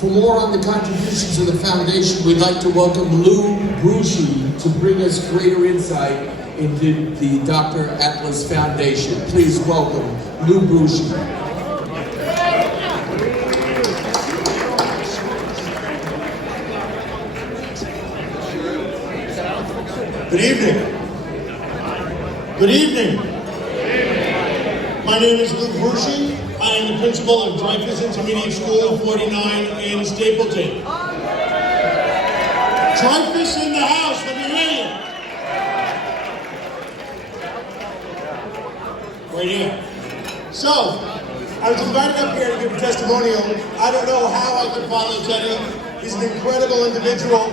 For more on the contributions of the foundation, we'd like to welcome Lou Bruschi to bring us greater insight into the Dr. Atlas Foundation. Please welcome Lou Bruschi. Good evening. Good evening. My name is Lou Bruschi. I am the principal of Dreyfus Intermediate School 49 in Stapleton. Dreyfus in the house, let me hear you. Right here. So, I was invited up here to give a testimonial. I don't know how I could follow Teddy. He's an incredible individual.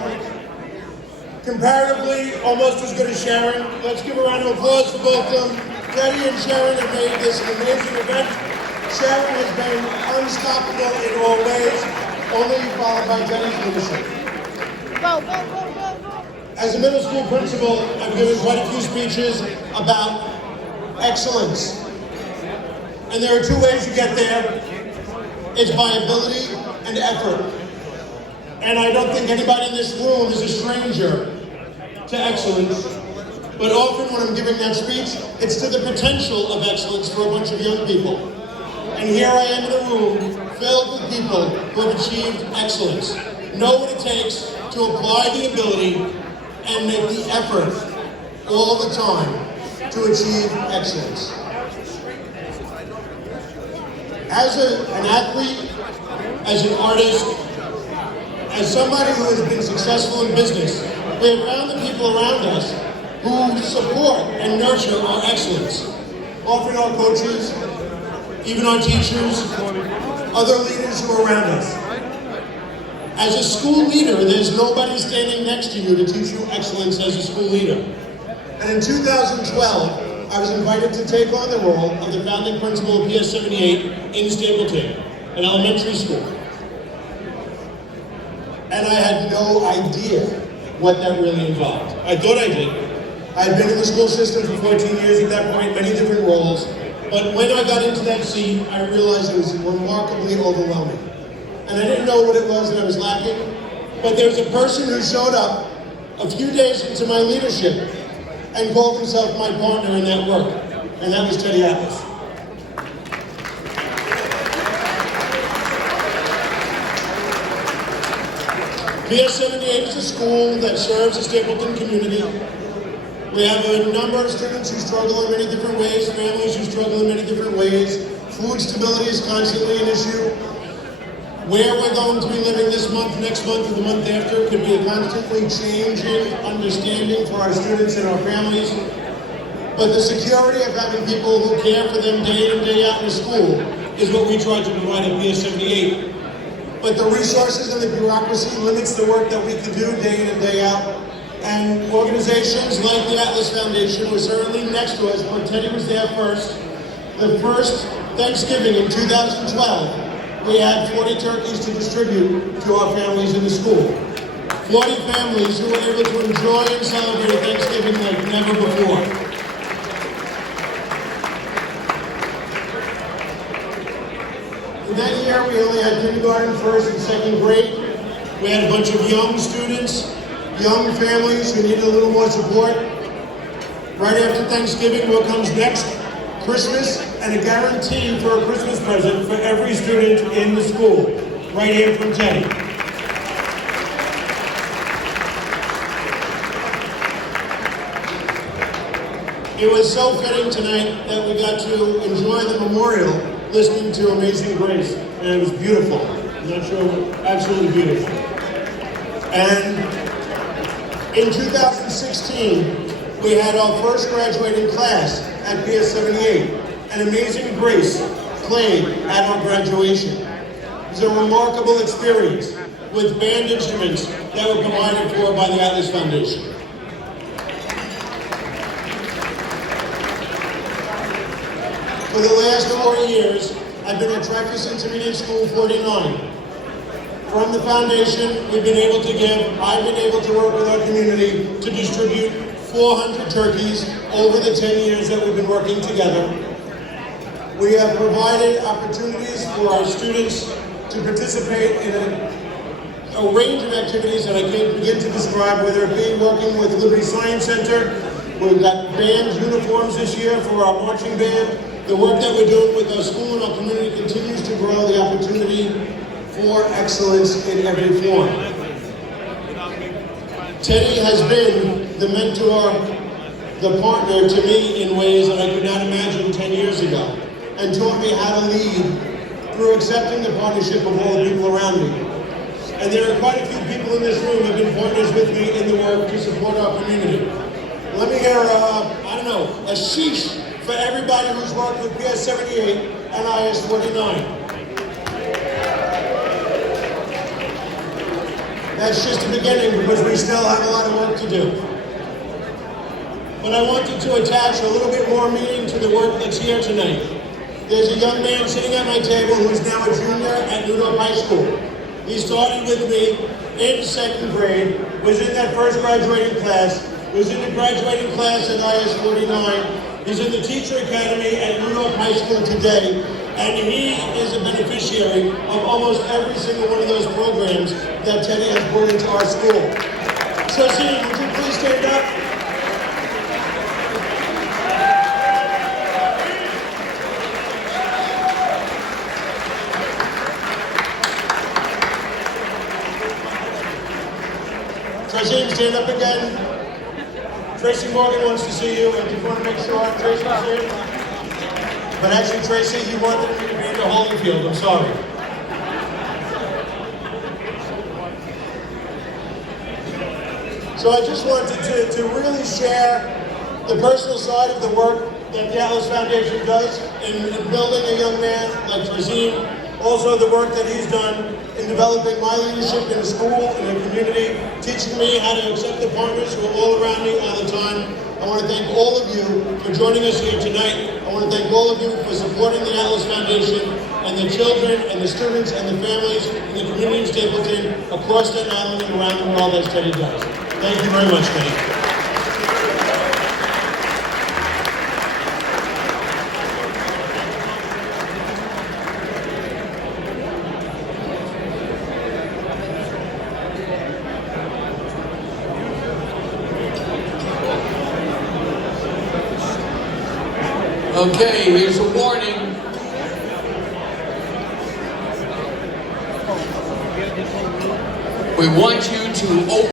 Comparatively, almost as good as Sharon. Let's give a round of applause for both of them. Teddy and Sharon have made this an amazing event. Sharon has been unstoppable in all ways, only followed by Teddy's leadership. Go, go, go, go, go. As a middle school principal, I've given quite a few speeches about excellence. And there are two ways you get there. It's by ability and effort. And I don't think anybody in this room is a stranger to excellence. But often when I'm giving that speech, it's to the potential of excellence for a bunch of young people. And here I am in a room filled with people who have achieved excellence, know what it takes to apply the ability and make the effort all the time to achieve excellence. As an athlete, as an artist, as somebody who has been successful in business, we have found the people around us who support and nurture our excellence. Often our coaches, even our teachers, other leaders who are around us. As a school leader, there's nobody standing next to you to teach you excellence as a school leader. And in 2012, I was invited to take on the role of the founding principal of PS 78 in Stapleton, an elementary school. And I had no idea what that really involved. I thought I did. I had been in the school system for 14 years at that point, many different roles. But when I got into that seat, I realized it was remarkably overwhelming. And I didn't know what it was that I was lacking. But there was a person who showed up a few days into my leadership and called himself my partner in that work. And that was Teddy Atlas. PS 78 is a school that serves the Stapleton community. We have a number of students who struggle in many different ways, families who struggle in many different ways. Food stability is constantly an issue. Where we're going to be living this month, next month, or the month after could be a constantly changing understanding for our students and our families. But the security of having people who care for them day in and day out in the school is what we try to provide at PS 78. But the resources and the bureaucracy limits the work that we can do day in and day out. And organizations like the Atlas Foundation were certainly next to us, but Teddy was there first. The first Thanksgiving in 2012, we had 40 turkeys to distribute to our families in the school. 40 families who were able to enjoy and celebrate Thanksgiving like never before. In that year, we only had kindergarten, first and second grade. We had a bunch of young students, young families who needed a little more support. Right after Thanksgiving, what comes next? Christmas, and a guarantee for a Christmas present for every student in the school. Right here from Teddy. It was so fitting tonight that we got to enjoy the memorial listening to Amazing Grace, and it was beautiful. I'm not sure, absolutely beautiful. And in 2016, we had our first graduating class at PS 78, and Amazing Grace played at our graduation. It was a remarkable experience with band instruments that were provided for by the Atlas Foundation. For the last 4 years, I've been at Dreyfus Intermediate School 49. From the foundation, I've been able to work with our community to distribute 400 turkeys over the 10 years that we've been working together. We have provided opportunities for our students to to participate in a range of activities that I can't begin to describe, whether it be working with Liberty Science Center. We've got band uniforms this year for our marching band. The work that we're doing with our school and our community continues to grow the opportunity for excellence in every form. Teddy has been the mentor, the partner to me in ways that I could not imagine 10 years ago, and taught me how to lead through accepting the partnership of all the people around me. And there are quite a few people in this room who have been partners with me in the work to support our community. Let me hear, a sheesh for everybody who's worked with PS 78 and IS 49. That's just the beginning because we still have a lot of work to do. But I wanted to attach a little bit more meaning to the work that's here tonight. There's a young man sitting at my table who's now a junior at New York High School. He started with me in second grade, was in that first graduating class, was in the graduating class at IS 49. He's in the Teacher Academy at New York High School today, and he is a beneficiary of almost every single one of those programs that Teddy has brought into our school. Trustee, would you please stand up? Tracy, stand up again. Tracy Morgan wants to see you. I just want to make sure Tracy's here. But actually, Tracy, you wanted me to be in the Holyfield. I'm sorry. So I just wanted to really share the personal side of the work that the Atlas Foundation does in building a young man like Tracy. Also the work that he's done in developing my leadership in the school, in the community, teaching me how to accept the partners who are all around me all the time. I want to thank all of you for joining us here tonight. I want to thank all of you for supporting the Atlas Foundation and the children and the students and the families in the community of Stapleton across Staten Island and around the world as Teddy does. Thank you very much, Teddy. Okay, here's a warning. We want you to open